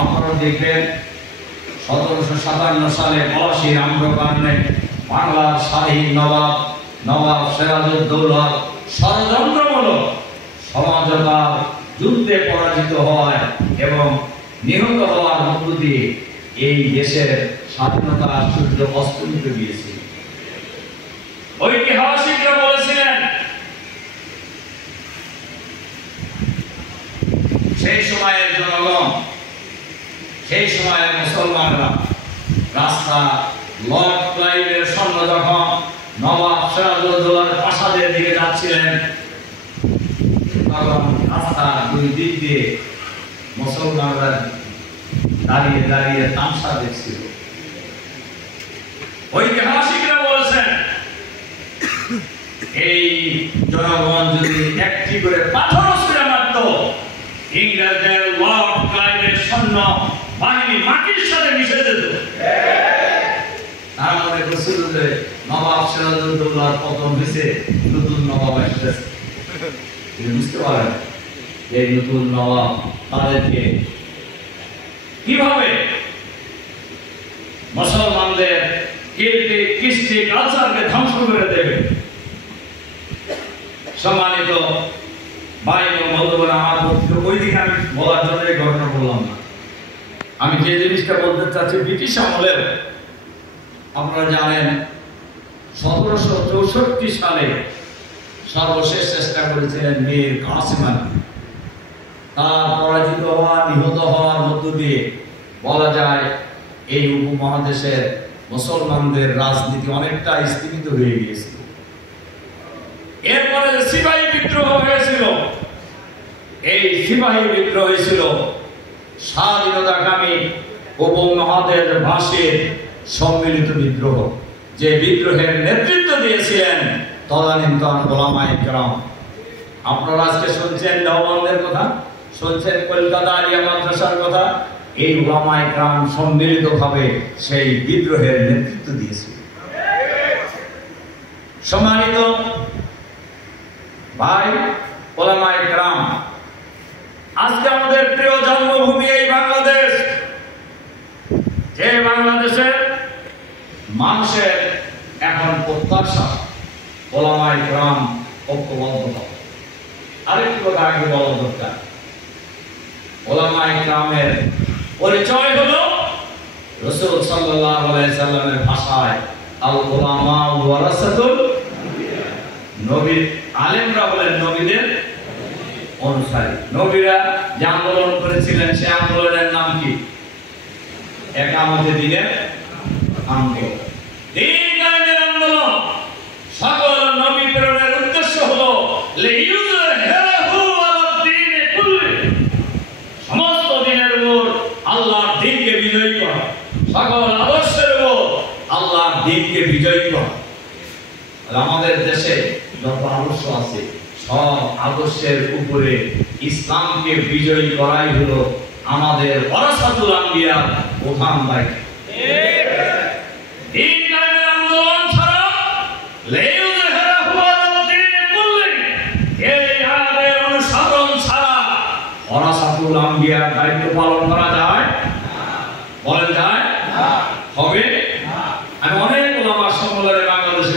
আপনারা দেখবেন 1757 সালে পলাশীর আম্রকাননে বাংলার স্বাধীন নবাব সিরাজউদ্দৌলা ষড়যন্ত্রমূলক সমাজতার যুদ্ধে পরাজিত হয় এবং নিহত হওয়ার মধ্য দিয়ে এই দেশের স্বাধীনতা সূর্য অস্তমিত দিয়েছিল। ঐতিহাসিকরা বলেছিলেন সেই সময়ের জনগণ, সেই সময়ের মুসলমানরা রাস্তা লর্ড ক্লাইভের সৈন্য যখন নবাব সিরাজউদ্দৌলার প্রাসাদের দিকে যাচ্ছিলেন, তখন রাস্তার দুই দিক দিয়ে মুসলমানরা দাঁড়িয়ে দাঁড়িয়ে তামসা দেখছিল। ঐতিহাসিকরা বলেছেন এই জনগণ যদি একটি করে পাথর ছুঁড়ে মারত, ইংরেজদের লর্ড ক্লাইভের সৈন্য বাহিনী মাটির সাথে মিশে যেত। তার মনে করছিল যে নবাব সিরাজউদ্দৌলার পতন হয়েছে, নতুন নবাব এসেছে। বুঝতে পারেন এই নতুন নবাব তাদেরকে কিভাবে মুসলমানদের কৃষ্টি কালচারকে ধ্বংস করে দেবে। সম্মানিত ভাই ও বন্ধুগণ, আমার ওই দিকে আমি বলার জন্য এই ঘটনা বললাম না। আমি যে জিনিসটা বলতে চাচ্ছি, ব্রিটিশ আমলের আপনারা জানেন 1764 সালে সর্বশেষ চেষ্টা করেছিলেন মীর কাসেম আলী। তার পরাজিত হওয়া, নিহত হওয়ার মধ্য দিয়ে বলা যায় এই উপমহাদেশের মুসলমানদের রাজনীতি অনেকটা স্থগিত হয়ে গিয়েছিল। এরপরে যে সিপাহী বিদ্রোহ হয়েছিল, এই সিপাহী বিদ্রোহ হয়েছিল স্বাধীনতাকামী উপমহাদেশবাসীর সম্মিলিত বিদ্রোহ। যে বিদ্রোহের নেতৃত্ব দিয়েছিলেন তদানীন্তন ওলামায়ে কেরাম। আপনারা আজকে শুনছেন দেওবন্দের কথা, শুনছেন কলকাতা আলিয়া মাদ্রাসার কথা। এই ওলামায়ে কেরাম সম্মিলিতভাবে সেই বিদ্রোহের নেতৃত্ব দিয়েছিল। সম্মানিত ভাই ওলামায়ে কেরাম, আজকে আমাদের প্রিয় জন্মভূমি এই বাংলাদেশ, যে বাংলাদেশের মানুষের এখন প্রত্যাশা ওলামায়ে কেরাম ঐক্যবদ্ধ হবে। আরেকটি কথা আগে বলা দরকার, ওলামায়ে কেরামের পরিচয় হলো রাসূল সাল্লাল্লাহু আলাইহি সাল্লামের ভাষায় আল উলামা ওয়ারাসাতুল নবী। আলেমরা বলেন নবীদের অনুসারী। নবীরা যে আন্দোলন করেছিলেন সে আন্দোলনের নাম কি? একামতে দ্বীনের আন্দোলন। দ্বীন কায়েমের আন্দোলন। সকল নবী প্রেরণের উদ্দেশ্য হলো লিইয়ুযহিরাহু আলা দ্বীনি কুল্লি, সমস্ত দ্বীনের উপর আল্লাহর দ্বীনকে বিজয়ী করা, সকল আদর্শের উপর আল্লাহর দ্বীনকে বিজয়ী করা। আমাদের দেশে যত আদর্শ আছে সব আদর্শের উপরে ইসলামকে বিজয়ী করাই হলো আমাদের ওয়ারাসাতুল আম্বিয়ার প্রধান দায়িত্ব। দ্বীন কায়েমের আন্দোলন ছাড়া লিইয়ুযহিরাহু আলা দ্বীনি কুল্লি, এই আয়াতের অনুসরণ ছাড়া ওয়ারাসাতুল আম্বিয়ার দায়িত্ব পালন করা যায় না। বলেন যায় না, হবে না। আমি অনেক